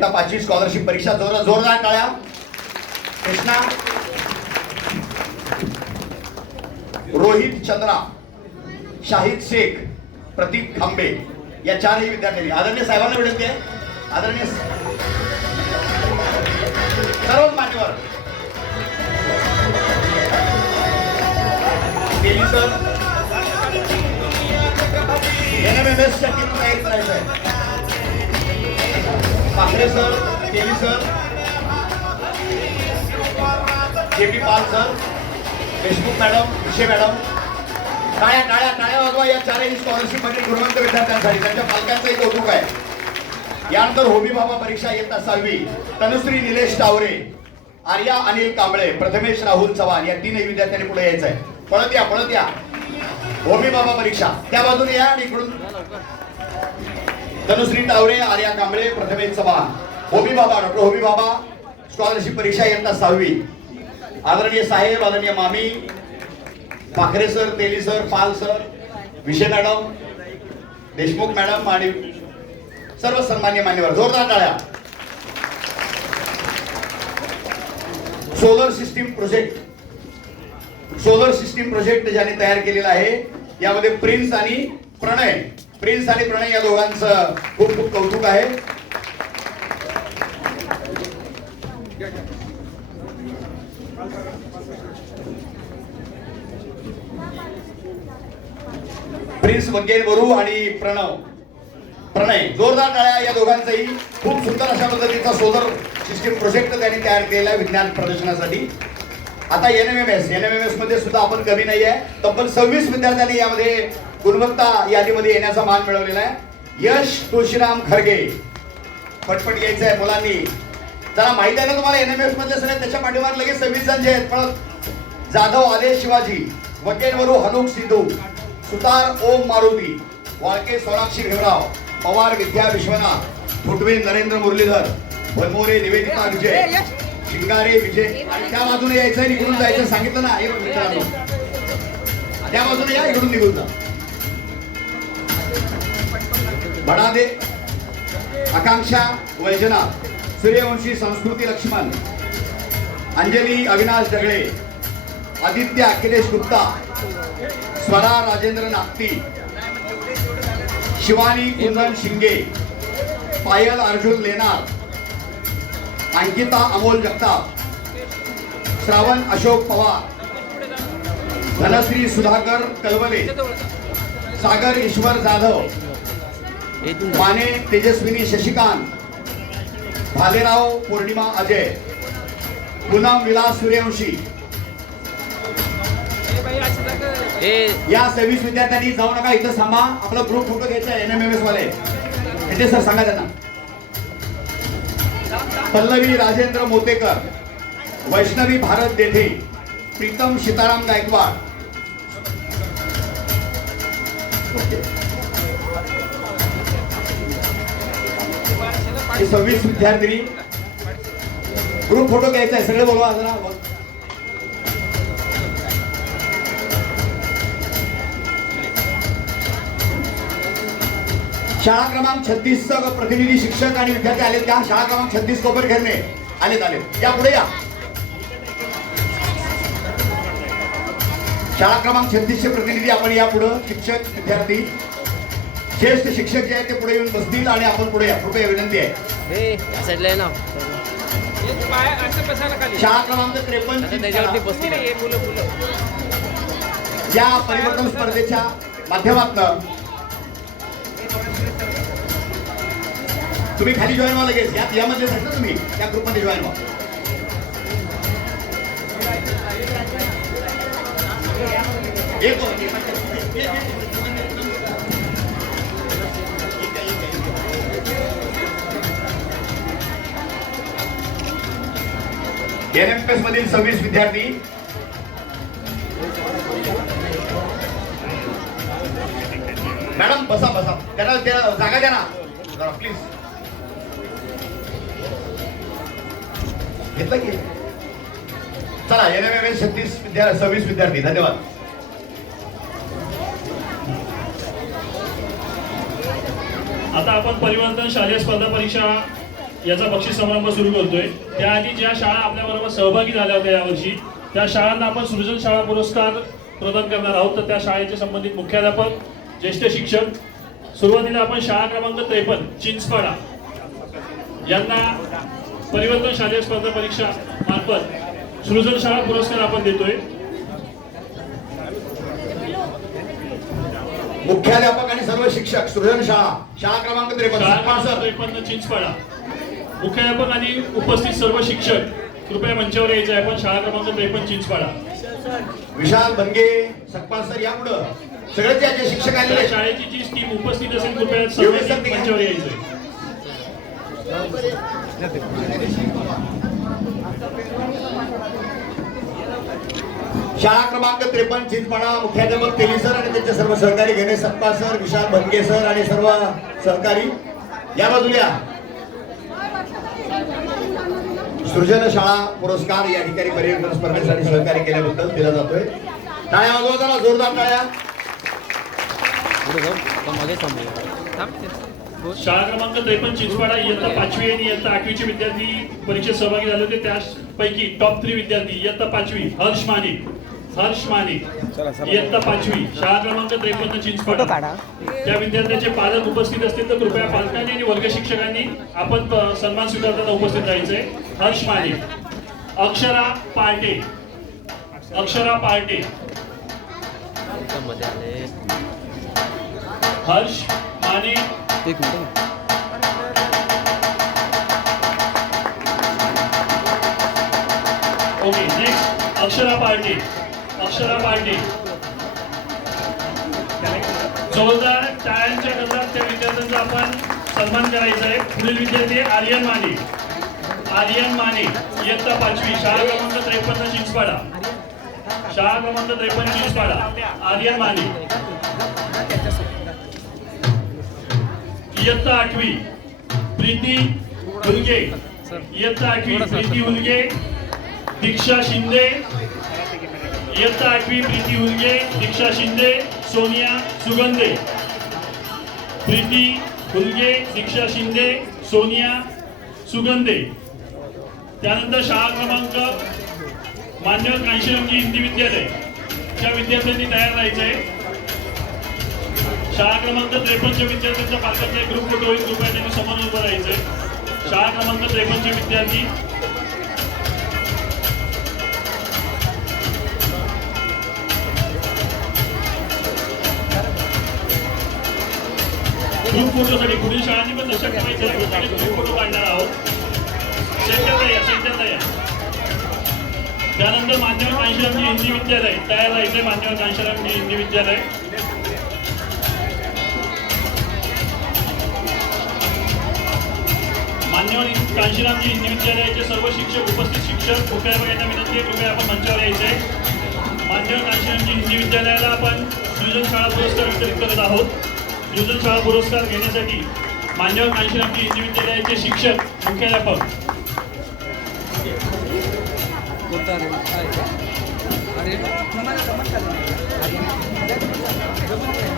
पाचवी स्कॉलरशिप परीक्षा जोरदार टाळ्या. कृष्णा, रोहित चंद्रा, शाहिद शेख, प्रतीक खांबे या चारही विद्यार्थ्यांनी आदरणीय साहेबांना विनंती आहे. आदरणीय सर्व मान्यवर केली सर, NMMS च्या टीम तयारी करायचं आहे. पाखरे सर, केली सर, JP पाल सर, देशमुख मॅडम, विषय मॅडम, टाळ्या टाळ्या टाळ्या वाजवा या चारही स्कॉलरशिप मध्ये गुणवंत विद्यार्थ्यांसाठी त्यांच्या पालकांचंही कौतुक आहे. यानंतर होमी बाबा परीक्षा इयत्ता 6वी तनुश्री निलेश टावरे, आर्या अनिल कांबळे, प्रथमेश राहुल चव्हाण या तीनही विद्यार्थ्यांनी पुढे यायचं आहे. पळत या होमी बाबा परीक्षा त्या बाजूने या आणि इकडून तनुश्री टावरे, आर्या कांबळे, प्रथमेश चव्हाण, होमी बाबा, डॉक्टर होमी बाबा स्कॉलरशिप परीक्षा इयत्ता 6वी. आदरणीय साहेब, आदरणीय मामी, पाखरे सर, तेली सर, पाल सर, विषय मॅडम, देशमुख मॅडम आणि सर्व सन्मान्य मान्यवर जोरदार टाळ्या. सोलर सिस्टीम प्रोजेक्ट ज्याने तयार केलेला आहे यामध्ये प्रिन्स आणि प्रणय या दोघांचं खूप खूप कौतुक आहे. प्रिन्स वगैरे आणि प्रणय जोरदार टाळ्या या दोघांचाही. खूप सुंदर अशा पद्धतीचा सोलर सिस्टीम प्रोजेक्ट त्यांनी तयार केलेला आहे विज्ञान प्रदर्शनासाठी. आता NMMS मध्ये सुद्धा आपण कमी नाही आहे. तब्बल 26 विद्यार्थ्यांनी यामध्ये गुणवत्ता यादीमध्ये येण्याचा मान मिळवलेला आहे. यश तुळशीराम खरगे, पटपट यायचं आहे मुलांनी. जरा माहिती आहे ना तुम्हाला NMMS मधले सगळे त्याच्या पाठीमागे लगेच 26 जण जे आहेत. पण जाधव आदेश शिवाजी, वकेलवरू हनुक सिद्धू, सुतार ओम मारुती, वाळके सोनाक्षी भेवराव, पवार विद्या विश्वनाथ, फुटवे नरेंद्र मुरलीधर, वनमोरे निवेदिता विजय, शिंगारे विजय. आणि त्या बाजूने यायचं आहे, निघून जायचं सांगितलं ना मित्रांनो. त्या बाजूने या, इकडून निघून जा. बडादे आकांक्षा वैजनाथ, सूर्यवंशी संस्कृती लक्ष्मण, अंजली अविनाश ढगळे, आदित्य अखिलेश गुप्ता, स्वरा राजेंद्र नागती, शिवानी कुंदन शिंगे, पायल अर्जुन लेनार, अंकिता अमोल जगताप, श्रावण अशोक पवार, धनश्री सुधाकर कलवले, सागर ईश्वर जाधव, माने तेजस्विनी शशिकांत, भालेराव पौर्णिमा अजय, पूनम विलास सूर्यवंशी या 26 विद्यार्थ्यांनी जाऊ नका, इथं थांबा. आपला ग्रुप फोटो घ्यायचा आहे. NMMS वाले येते सर, सांगा त्यांना. पल्लवी राजेंद्र मोतेकर, वैष्णवी भारत देठे, प्रीतम सीताराम गायकवाड. हे 26 विद्यार्थी ग्रुप फोटो घ्यायचा आहे. सगळे बोलवा जरा. शाळा क्रमांक 36 प्रतिनिधी शिक्षक आणि विद्यार्थी आले. त्या शाळा क्रमांक 36 कोपर घेरणे आलेत. या पुढे या. शाळा क्रमांक 36 चे प्रतिनिधी आपण या पुढे. शिक्षक विद्यार्थी ज्येष्ठ शिक्षक जे आहेत ते पुढे येऊन बसतील आणि आपण पुढे या. कृपया विनंती आहे. शाळा क्रमांक 53 या परिवर्तन स्पर्धेच्या माध्यमातून तुम्ही खाली जॉईन व्हा लगेच. यामध्ये ना तुम्ही त्या ग्रुपमध्ये जॉईन व्हा. NMMS मधील 26 विद्यार्थी मॅडम बसा. त्यांना जागा द्या ना प्लीज. घेतलं की चला. NMMS 26 विद्यार्थी. धन्यवाद. आता आपण परिवर्तन शालेय स्पर्धा परीक्षा याचा बक्षीस समारंभ सुरू करतोय. त्याआधी ज्या शाळा आपल्याबरोबर सहभागी झाल्या होत्या यावर्षी त्या शाळांना आपण सृजन शाळा पुरस्कार प्रदान करणार आहोत. तर त्या शाळेचे संबंधित मुख्याध्यापक, ज्येष्ठ शिक्षक, सुरुवातीला आपण शाळा क्रमांक 53 चिंचपाडा यांना परिवर्तन शालेय स्पर्धा परीक्षा मार्फत सृजन शाळा पुरस्कार आपण देतोय. मुख्याध्यापक आणि सर्व शिक्षक सृजन शाळा क्रमांक 53 चिंचपाडा. मुख्याध्यापक आणि उपस्थित सर्व शिक्षक कृपया मंचावर यायचे आहे. आपण शाळा क्रमांक 53 चिंचपाडा. विशाल भंगे सकपाल सर या पुढे सगळेच याचे शिक्षक आलेले आहेत. शाळेची जी टीम उपस्थित असेल कृपया सर्वांनी मंचावर यायचे. शाळा क्रमांक 53 चिंचपाडा मुख्याध्यापक तेली सर आणि त्यांचे सर्व सहकारी गणेश सकपाल सर, विशाल भंगे सर आणि सर्व सहकारी या बाजूला. सृजन शाळा पुरस्कार या ठिकाणी पर्यटन स्पर्धेसाठी सहकार्य केल्याबद्दल दिला जातोय. टाळ्या वाजवा जरा, जोरदार टाळ्या. शाळा क्रमांक 53 चिंचपाडा इयत्ता 5वी आणि इयत्ता 8वी चे विद्यार्थी परीक्षेत सहभागी झाले होते. त्यापैकी टॉप 3 विद्यार्थी इयत्ता 5वी हर्ष माने इयत्ता 5वी शाळा क्रमांक 53 चिंचपाडा. त्या विद्यार्थ्याचे पालक उपस्थित असतील तर कृपया पालकांनी आणि वर्ग शिक्षकांनी आपण सन्मान स्वीकारताना उपस्थित राहायचंय. Harsh Mane. Akshara Partey Harsh Mane. Okay, next Akshara Partey. जोरदार टाळ्यांच्या गजरात त्या विद्यार्थ्यांचा आपण सन्मान करायचा आहे. पुढील विद्यार्थी आर्यन माने इयत्ता 5वी शाळा क्रमांक 53 चिंचपाडा. आर्यन माने. इयत्ता 8वी प्रीती हुलगे. दीक्षा शिंदे इयत्ता 8वी प्रीती हुलगे, दीक्षा शिंदे, सोनिया सुगंधे. प्रीती हुलगे, दीक्षा शिंदे, सोनिया सुगंधे. त्यानंतर शाळा क्रमांक मान्यवर कांशीरामजी हिंदी विद्यालय च्या विद्यार्थ्यांनी तयार राहायचं आहे. शाळा क्रमांक 53 विद्यार्थ्यांचा पालकांचा एक ग्रुप फोटो होईल. कृपया त्यांनी समोर उभं राहायचंय. शाळा क्रमांक 53 विद्यार्थी. ग्रुप फोटोसाठी पुढील शाळांनी पण लक्षात ठेवायचं आहे. ग्रुप फोटो काढणार आहोत. सेंटरला या. त्यानंतर मान्यवर कांशीरामजी हिंदी विद्यालय तयार राहायचंय. मान्यवर कांशीरामजी हिंदी विद्यालय. मान्यवर कांशीरामजी हिंदी विद्यालयाचे सर्व शिक्षक, उपस्थित शिक्षक, मुख्याध्यापक यांना विनंती आहे कृपया आपण मंचावर यायचंय. मान्यवर कांशीरामजी हिंदी विद्यालयाला आपण सृजन शाळा पुरस्कार वितरित करत आहोत. सृजन शाळा पुरस्कार घेण्यासाठी मान्यवर कांशीरामजी हिंदी विद्यालयाचे शिक्षक, मुख्याध्यापक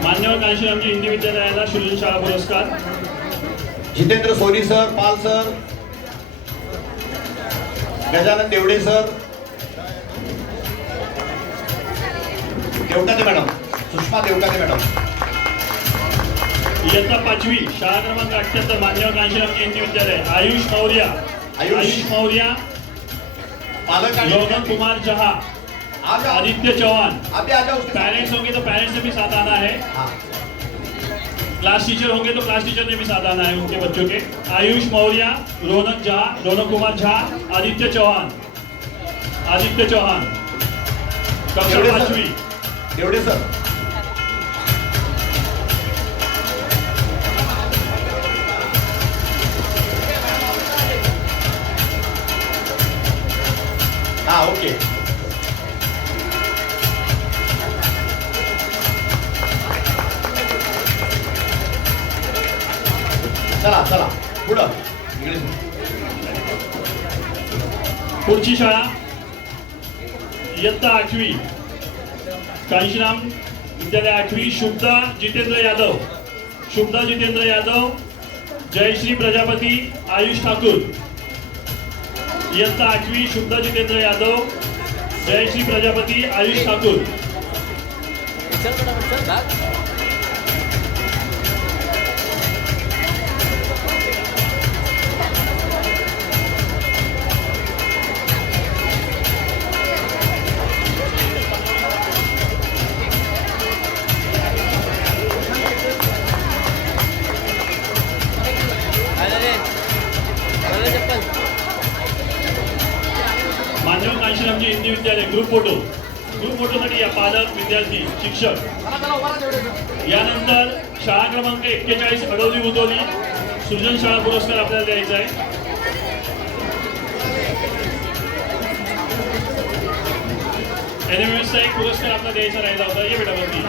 मान्यवर कांशीरामजी हिंदी विद्यालयाला सृजन शाळा पुरस्कार. Jitendra Soni sir, Pal sir, Gajanan Devade sir, Devkate madam, Sushma Devkate madam. इयत्ता 5वी शाळा क्रमांक 78 मान्यवर कांशीरामजी हिंदी विद्यालय. आयुष मौर्य, पालक रोहन कुमार जहा, आदित्य चौहान. पेरेंट्स होंगे तो पेरेंट्स से भी साथ आना है. क्लास टीचर होंगे तो क्लास टीचर ने भी साथ आना है उनके बच्चों के. आयुष मौर्य, रोहन कुमार झा, आदित्य चौहान. कक्षा 5वी. देवडे सर. हा, ओके. चला पुढं. पुढची शाळा इयत्ता 8वी कांशीराम विद्यालय 8वी. शुभदा जितेंद्र यादव, जयश्री प्रजापती, आयुष ठाकूर. इयत्ता 8वी शुद्ध जितेंद्र यादव, जयश्री प्रजापती, आयुष ठाकूर. मानव कांशीरामजी हिंदी विद्यालय ग्रुप फोटोसाठी या पालक, विद्यार्थी, शिक्षक. यानंतर शाळा क्रमांक 41 अडवली बुदवली सृजन शाळा पुरस्कार आपल्याला द्यायचा आहे. NMS चा एक पुरस्कार आपल्याला द्यायचा राहिला होता. ये बेटा वरती.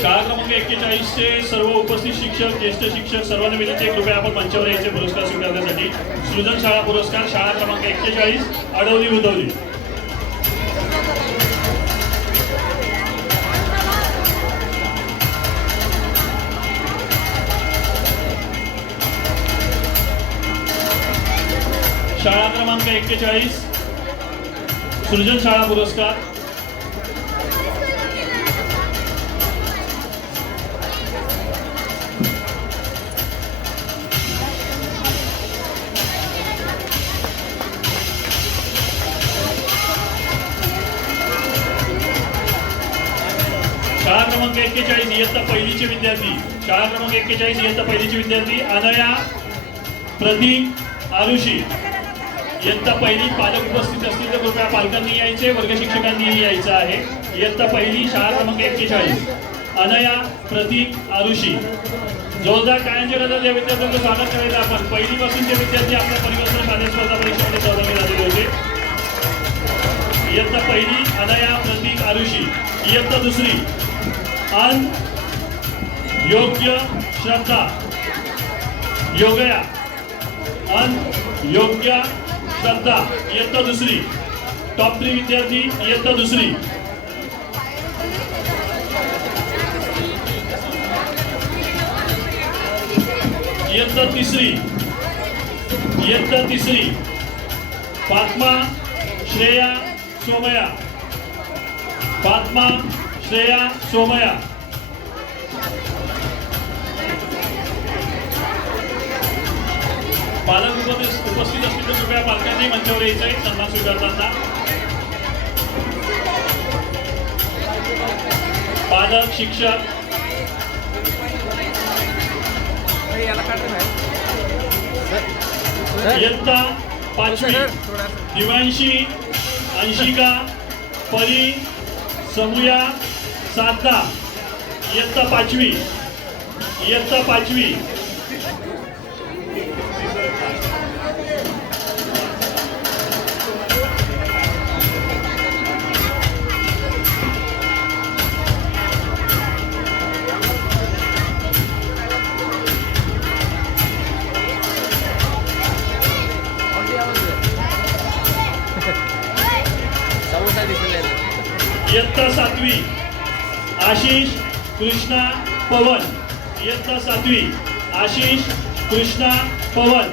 शाळा क्रमांक 41 चे सर्व उपस्थित शिक्षक, ज्येष्ठ शिक्षक सर्वांना विनंती आहे, कृपया आपण मंचावर यायचे पुरस्कार स्वीकारण्यासाठी. सृजन शाळा पुरस्कार शाळा क्रमांक 41 अडवली बुदवली. शाळा क्रमांक 41 सृजन शाळा पुरस्कार. शाळा क्रमांक 41 इयत्ता पहिलीचे विद्यार्थी. शाळा क्रमांक 41 इयत्ता पहिलीचे विद्यार्थी अनया प्रतीक आरुषी. इयत्ता पहिली. पालक उपस्थित असतील तर कृपया पालकांनी यायचे, वर्ग शिक्षकांनीही यायचं आहे. इयत्ता पहिली शाळा क्रमांक 41 अनया प्रतीक आरुषी. जोरदार टाळ्यांच्या गजरात या विद्यार्थ्यांचं स्वागत करायचं आपण. पहिलीपासूनचे विद्यार्थी आपल्या परिवर्तन शालेय स्पर्धा परीक्षेमध्ये सहभागी झालेले होते. इयत्ता पहिली अनया प्रतीक आरुषी. इयत्ता दुसरी अन योग्य श्रद्धा योगया. अन योग्य श्रद्धा इयत्ता दुसरी. टॉप 3 विद्यार्थी इयत्ता दुसरी. इयत्ता तिसरी. इयत्ता तिसरी फात्मा श्रेया सोमया. फात्मा श्रेया सोमया. पालक उपस्थित असतील तर कृपया पालकांनी मंचावर यायचं आहे सन्मान स्वीकारताना. पालक, शिक्षक. इयत्ता 5वी दिवांशी, अंशिका, परी, समूया, साधना. इयत्ता 5वी. इयत्ता 5वी. इयत्ता 7वी आशिष कृष्णा पवन. इयत्ता 7वी आशिष कृष्णा पवन.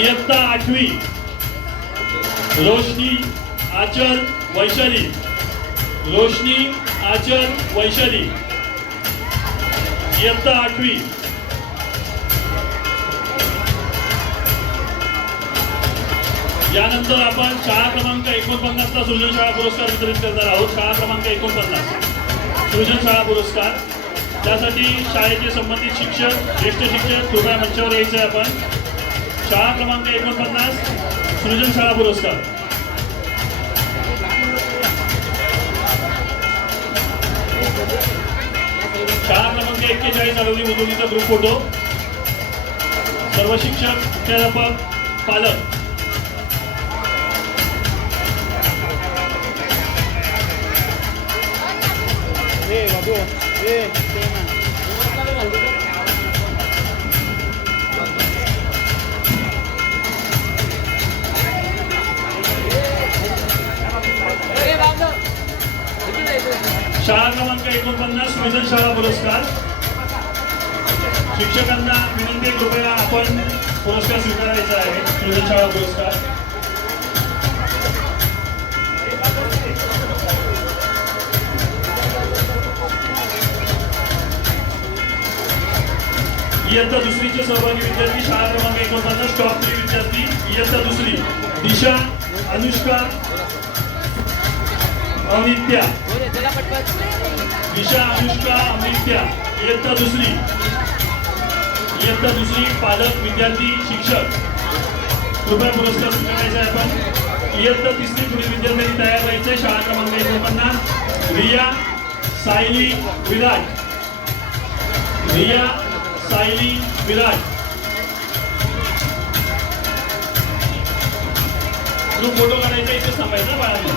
इयत्ता 8वी रोशनी आचल वैशाली. रोशनी आचल वैशाली. इयत्ता 8वी. यानंतर आपण शाळा क्रमांक 49 चा सृजन शाळा पुरस्कार वितरित करणार आहोत. शाळा क्रमांक 49 सृजन शाळा पुरस्कार. त्यासाठी शाळेचे संबंधित शिक्षक, ज्येष्ठ शिक्षक कृपया मंचावर यायचं आहे आपण. शाळा क्रमांक 49 सृजन शाळा पुरस्कार. शाळा क्रमांक 41 अडवली बुदवलीचा ग्रुप फोटो. सर्व शिक्षक, मुख्याध्यापक, पालक. 49 सृजनशाळा पुरस्कार. शिक्षकांना विनंती आहे, कृपया आपण पुरस्कार स्वीकारायचा आहे. सृजनशाळा पुरस्कार इयत्ता दुसरीचे सहभागी विद्यार्थी शाळा क्रमांक 49 टॉप 3 विद्यार्थी. इयत्ता दुसरी दिशा, अनुष्का, अनित्या. दिशा, अनुष्का, अनित्या इयत्ता दुसरी. इयत्ता दुसरी पालक, विद्यार्थी, शिक्षक कृपया पुरस्कार स्वीकारायचा आहे आपण. इयत्ता तिसरी पुढील विद्यार्थ्यांनी तयार व्हायचे. शाळा क्रमांक 49 रिया, सायली, विराट. रिया, सायली, विराट. ग्रुप फोटो काढायचा, इथे थांबायचं बाळांनी.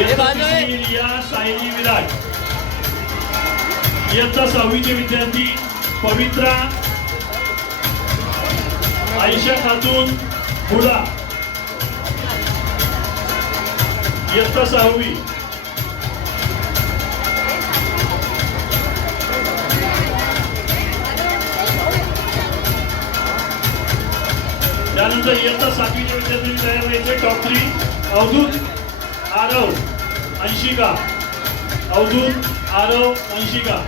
इयत्ता तिसरी रिया, सायली, विराट. इयत्ता 6वीचे विद्यार्थी पवित्रा, आयशा खातून, हुडा. इयत्ता 6वी. त्यानंतर इयत्ता 7वीचे विद्यार्थी तयार व्हायचे. टॉप 3 अवधूत, आरव, अंशिका. अवधूत, आरव, अंशिका.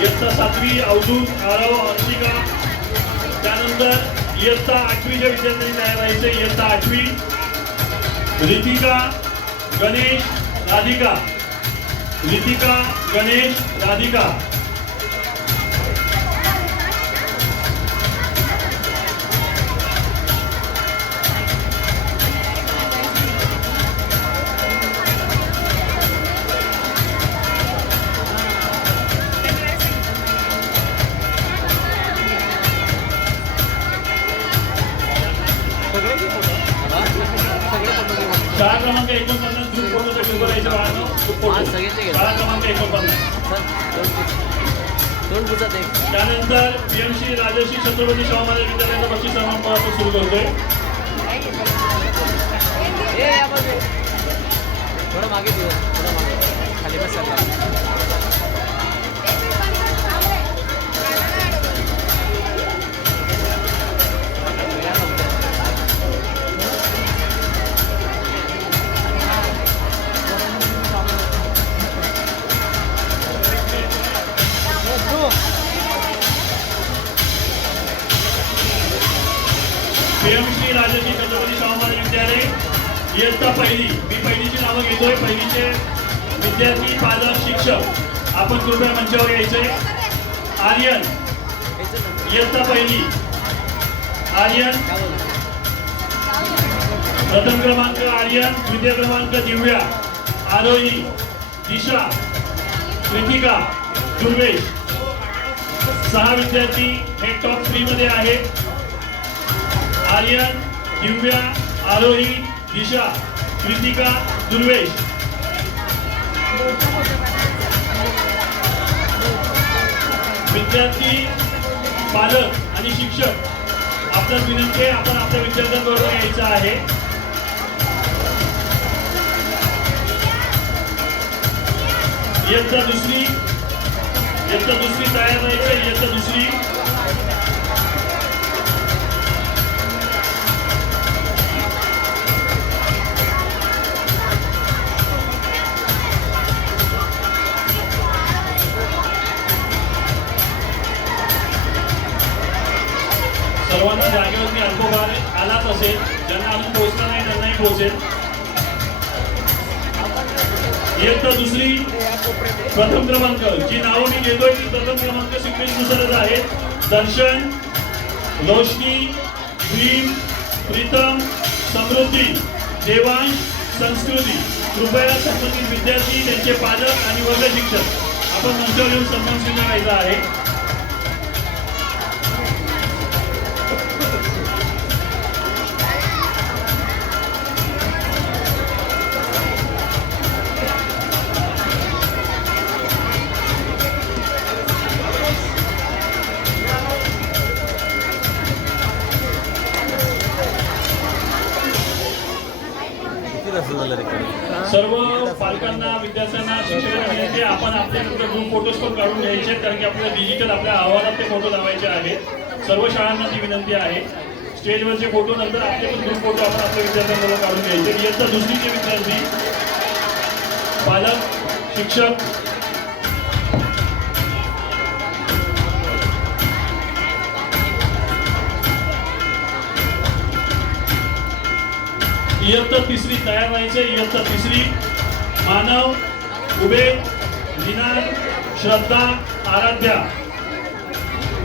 इयत्ता 7वी अवधूत, आरव, अंशिका. त्यानंतर इयत्ता 8वीच्या विद्यार्थ्यांनी तयार व्हायचे. इयत्ता 8वी रितिका, गणेश, राधिका. रितिका, गणेश, राधिका. शाळा क्रमांक 49 ग्रुप फोटोसाठी उभं राहायचं बाळांनो. ग्रुप फोटो शाळा क्रमांक 49. त्यानंतर पीएमसी राजर्षी छत्रपती शाहू महाराज विद्यालयाचा बक्षीस समारंभ आपण सुरू करतोय. थोडं मागे खाली बस. पीएमसी राजर्षी छत्रपती शाहू महाराज विद्यालय इयत्ता पहिली. मी पहिलीची नावं घेतोय. पहिलीचे विद्यार्थी, पालक, शिक्षक आपण कृपया मंचावर यायचे. आर्यन, इयत्ता पहिली. आर्यन प्रथम क्रमांक आर्यन. द्वितीय क्रमांक दिव्या, आरोही, दिशा, कृतिका, दुर्वेश. 6 विद्यार्थी हे टॉप 3 मध्ये आहेत. आर्यन, दिव्या, आरोही, दिशा, कृतिका, दुर्वेश. विद्यार्थी, पालक आणि शिक्षक आपल्याला विनंती आहे, आपण आपल्या विद्यार्थ्यांबरोबर यायचं आहे. इयत्ता दुसरी तयार राहायचं. इयत्ता दुसरी. सर्वांना जागेवरती अल्पभार आलाच असेल. ज्यांना अजून पोहोचला नाही त्यांनाही पोहोचेल. इयत्ता दुसरी प्रथम क्रमांक, जी नावं मी घेतोय ती प्रथम क्रमांक सिक्वेन्सनुसारच आहेत. दर्शन, रोशनी, भीम, प्रीतम, समृद्धी, देवांश, संस्कृती. कृपया संबंधित विद्यार्थी, त्यांचे पालक आणि वर्ग शिक्षक आपण मंचावर येऊन सन्मान स्वीकारायचा आहे. असं झालं रेकॉर्डिंग. सर्व पालकांना विद्यार्थ्यांना शिक्षकांना विनंती आहे, आपण आपले ग्रुप फोटोज पण काढून घ्यायचे आहेत, कारण की आपल्याला डिजिटल आपल्या अहवालात ते फोटो लावायचे आहेत. सर्व शाळांना ती विनंती आहे. स्टेजवरचे फोटो नंतर आपले पण ग्रुप फोटो आपण आपल्या विद्यार्थ्यांबरोबर काढून घ्यायचे. इयत्ता दुसरीचे विद्यार्थी, पालक, शिक्षक इयत्ता तिसरी तयार व्हायचे. इयत्ता तिसरी मानव, उभे, निनाद, श्रद्धा, आराध्या.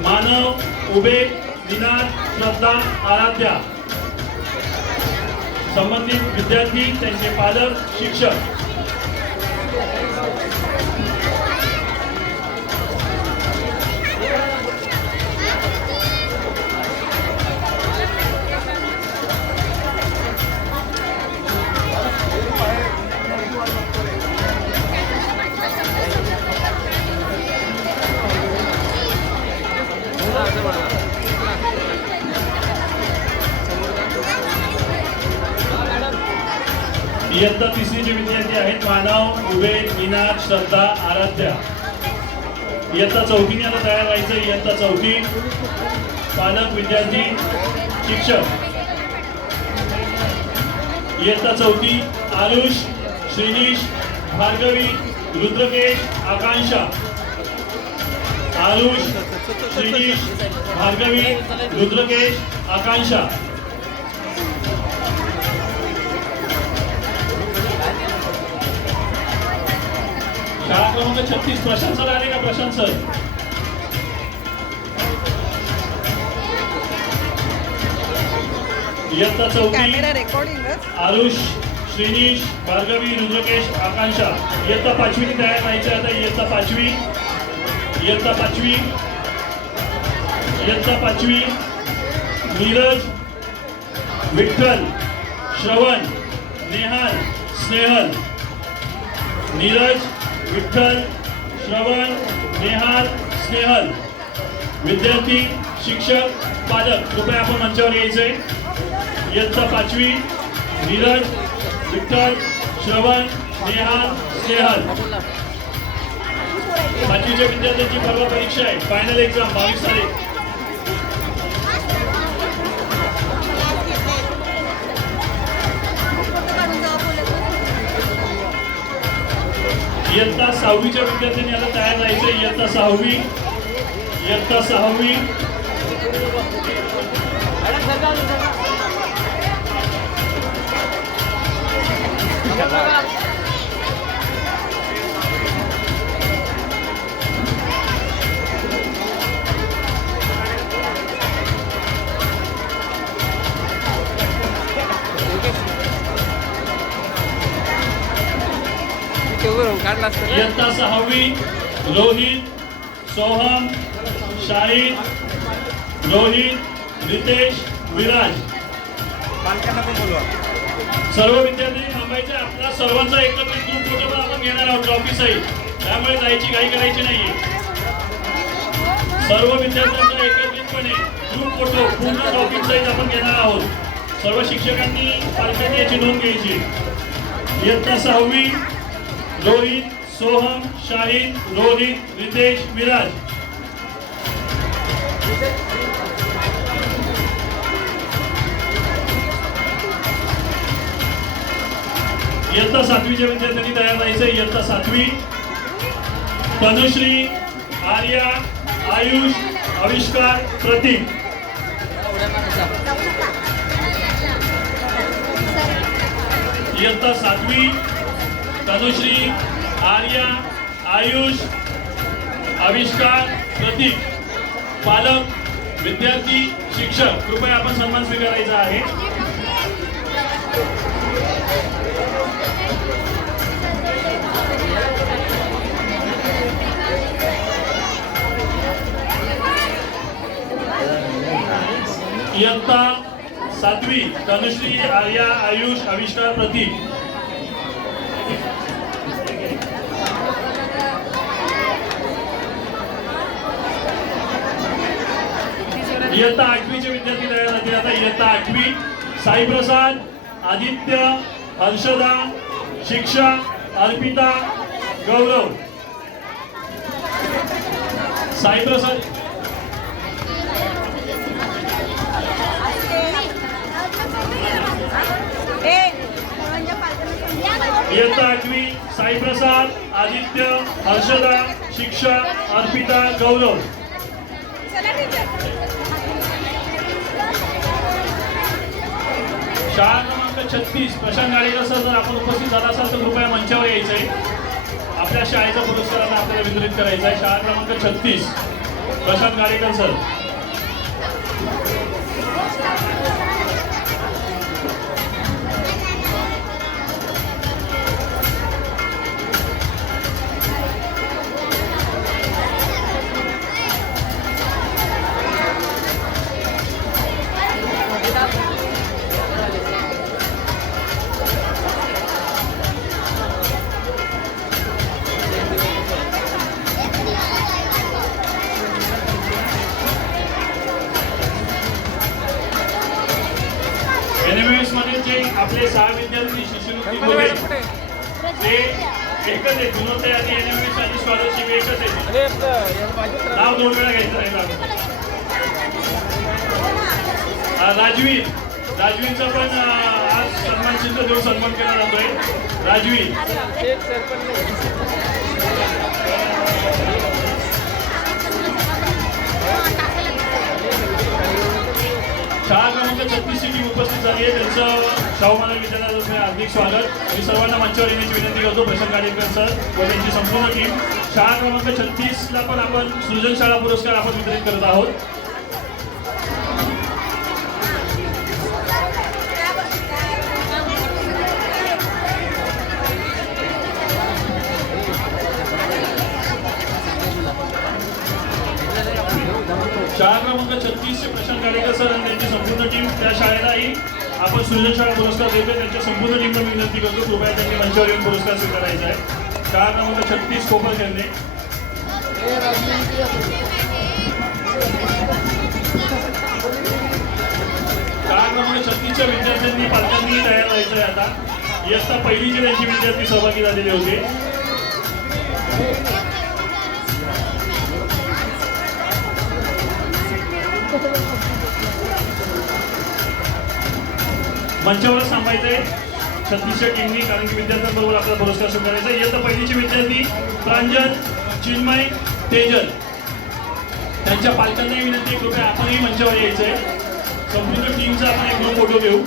मानव, उभे, निनाद, श्रद्धा, आराध्या. संबंधित विद्यार्थी, त्यांचे पालक, शिक्षक. इयत्ता तिसरीचे विद्यार्थी आहेत मानव, उभे, निनाद, श्रद्धा, आराध्या. इयत्ता चौथीने आता तयार व्हायचं. इयत्ता चौथी पालक, विद्यार्थी, शिक्षक. इयत्ता चौथी आरुष, श्रीनिश, भार्गवी, रुद्रकेश, आकांक्षा. आरुष, श्रीनिश, भार्गवी, रुद्रकेश, आकांक्षा. शाळा क्रमांक 36 प्रशांत सर आले का? प्रशांत सर. इयत्ता चौथी आरुष, श्रीनिश, भार्गवी, रुद्रकेश, आकांक्षा. इयत्ता पाचवी तयार व्हायची. आता इयत्ता पाचवी. इयत्ता पाचवी. इयत्ता पाचवी नीरज, विठ्ठल, श्रवण, नेहाल, स्नेहल. नीरज, विठ्ठल, श्रवण, नेहाल, स्नेहल. विद्यार्थी, शिक्षक, पालक कृपया आपण मंचावर यायचे. इयत्ता पाचवी नीरज, विठ्ठल, श्रवण, नेहाल, स्नेहल. पाचवीच्या विद्यार्थ्यांची परवा परीक्षा आहे. फायनल एक्झाम 22 तारीख. इयत्ता सहावीच्या विद्यार्थ्यांनी आता तयार राहायचं. इयत्ता सहावी. इयत्ता सहावी. इयत्ता सहावी रोहित, सोहम, शाहिद, रोहित, रितेश, विराज. सर्व विद्यार्थी थांबायचे. आपला सर्वांचा एकत्रित ग्रुप फोटो पण आपण घेणार आहोत ट्रॉफी सहित, त्यामुळे जायची घाई करायची नाहीये. सर्व विद्यार्थ्यांचा एकत्रितपणे ग्रुप फोटो पूर्ण ट्रॉफी सहित आपण घेणार आहोत. सर्व शिक्षकांनी पालकांनी याची नोंद घ्यायची. इयत्ता सहावी रोहित, सोहम, शाहिद, रोहित, रितेश, विराज. इयत्ता सातवीच्या विद्यार्थ्यांनी तयार व्हायचं. इयत्ता सातवी तनुश्री, आर्या, आयुष, आविष्कार, प्रतीक. इयत्ता सातवी तनुश्री, आर्या, आयुष, आविष्कार, प्रतीक. पालक, विद्यार्थी, शिक्षक कृपया आपण सन्मान स्वीकारायचा आहे. इयत्ता सातवी तनुश्री, आर्या, आयुष, आविष्कार, प्रतीक. इयत्ता आठवीचे विद्यार्थी तयार झाले. आता इयत्ता आठवी साईप्रसाद, आदित्य, हर्षदा, शिक्षा, अर्पिता, गौरव, साईप्रसाद, इयत्ता 8वी, साईप्रसाद, आदित्य, हर्षदा, शिक्षा, अर्पिता, गौरव. शाळा क्रमांक 36 प्रशांत गाडेकर सर, जर आपण उपस्थित झाला असाल तर कृपया मंचावर यायचं आहे. आपल्या शाळेचा पुरस्कार आता आपल्याला वितरित करायचा आहे. शाळा क्रमांक 36 प्रशांत गाडेकर सर. NMS मध्ये जे आपले 6 विद्यार्थी शिष्यवृत्ती भोगे ते एकच आहे. गुणवत्ता आणि NMS आणि स्कॉलरशिप एकच आहे. नाव 2 वेळा घ्यायचं नाही. राजवीरचा पण आज सन्मान चिन्ह देऊन सन्मान केला जातोय. राजवीर, शाळा क्रमांक 36 ची टीम उपस्थित झाली आहे. त्यांचं शाहू महाराज विद्यालयातर्फे हार्दिक स्वागत. मी सर्वांना मंचावर येण्याची विनंती करतो. प्रशांत गाडेकर सर व त्यांची संपूर्ण टीम. शाळा क्रमांक 36 ला पण आपण सृजन शाळा पुरस्कार आपण वितरित करत आहोत. शाळा क्रमांक 36 चे प्रशांत गाडेकर सर आणि त्यांची संपूर्ण टीम, त्या शाळेलाही आपण सृजन शाळा पुरस्कार देतो. त्यांच्या संपूर्ण टीमला मी विनंती करतो कृपया त्यांनी मंचावर येऊन पुरस्कार स्वीकारायचा आहे. शाळा क्रमांक 36 कोपर खेळणे. शाळा क्रमांक 36 च्या विद्यार्थ्यांनी पालकांनी तयार व्हायचं आहे. आता इयत्ता पहिलीचे त्यांचे विद्यार्थी सहभागी झालेले होते. मंचावरच थांबायचंय 36च्या टीमनी, कारण की विद्यार्थ्यांबरोबर आपला पुरस्कार स्वीकारायचा. इयत्ता पहिलीचे विद्यार्थी प्रांजल, चिन्मय, तेजल, त्यांच्या पालकांनाही विनंती कृपया आपणही मंचावर यायचंय. संपूर्ण टीमचा आपण एक ग्रुप फोटो घेऊ.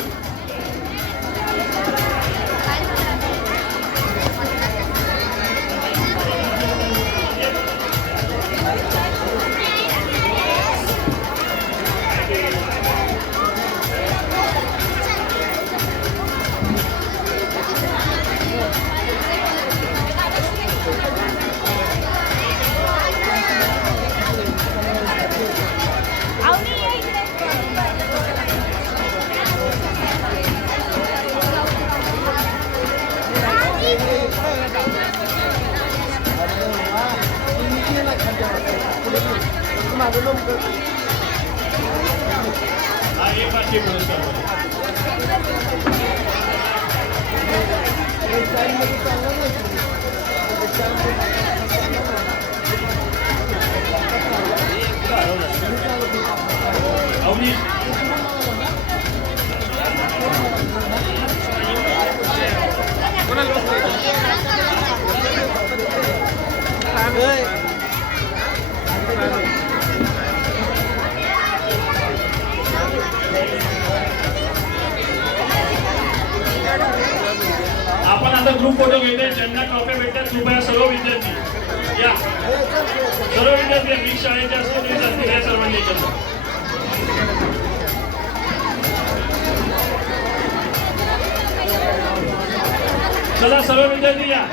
हा एक राष्ट्रीय पुरस्कार. अवनीश, आपण आता ग्रुप फोटो घेतोय. ज्यांना ट्रॉफी भेटतात कृपया सर्व विद्यार्थी या. सर्व विद्यार्थी मी शाळेचे असले तरी चालतील. या सर्वांनी एकत्र. चला सर्व विद्यार्थी या.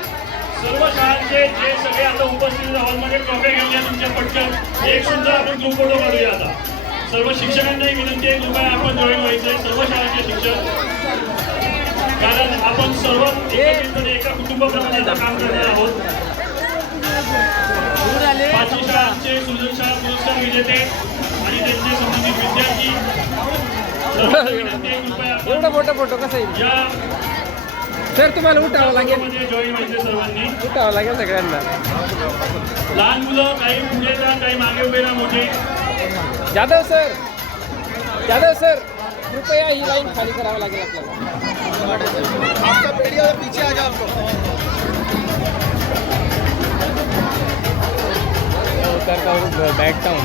सर्व शाळांचे जे सगळे आता उपस्थित हॉलमध्ये ट्रॉफी घेऊन या तुमच्या पटकन. एक सुद्धा आपण ग्रुप फोटो काढूया आता. सर्व शिक्षकांनाही विनंती आहे कृपया आपण जॉईन व्हायचंय. सर्व शाळांचे शिक्षक, कारण आपण सर्व एकत्रितपणे एका कुटुंबाप्रमाणे आता काम करणार आहोत. 5वी शाळांचे सृजन शाळा पुरस्कार विजेते आणि त्यांचे संबंधित विद्यार्थी, सर्वांना विनंती आहे कृपया एवढा मोठा फोटो कसा येईल? या सर तुम्हाला उठावं लागेल, मध्ये जॉईन व्हायचे सर्वांनी. उठावं लागेल सगळ्यांना. लहान मुलं काही पुढे जा, काही मागे उभे राहा. मोठे जाधव सर, जाधव सर कृपया ही लाईन खाली करावं लागेल आपल्याला. पीछे आ जाओ हमको. बैठता हूँ.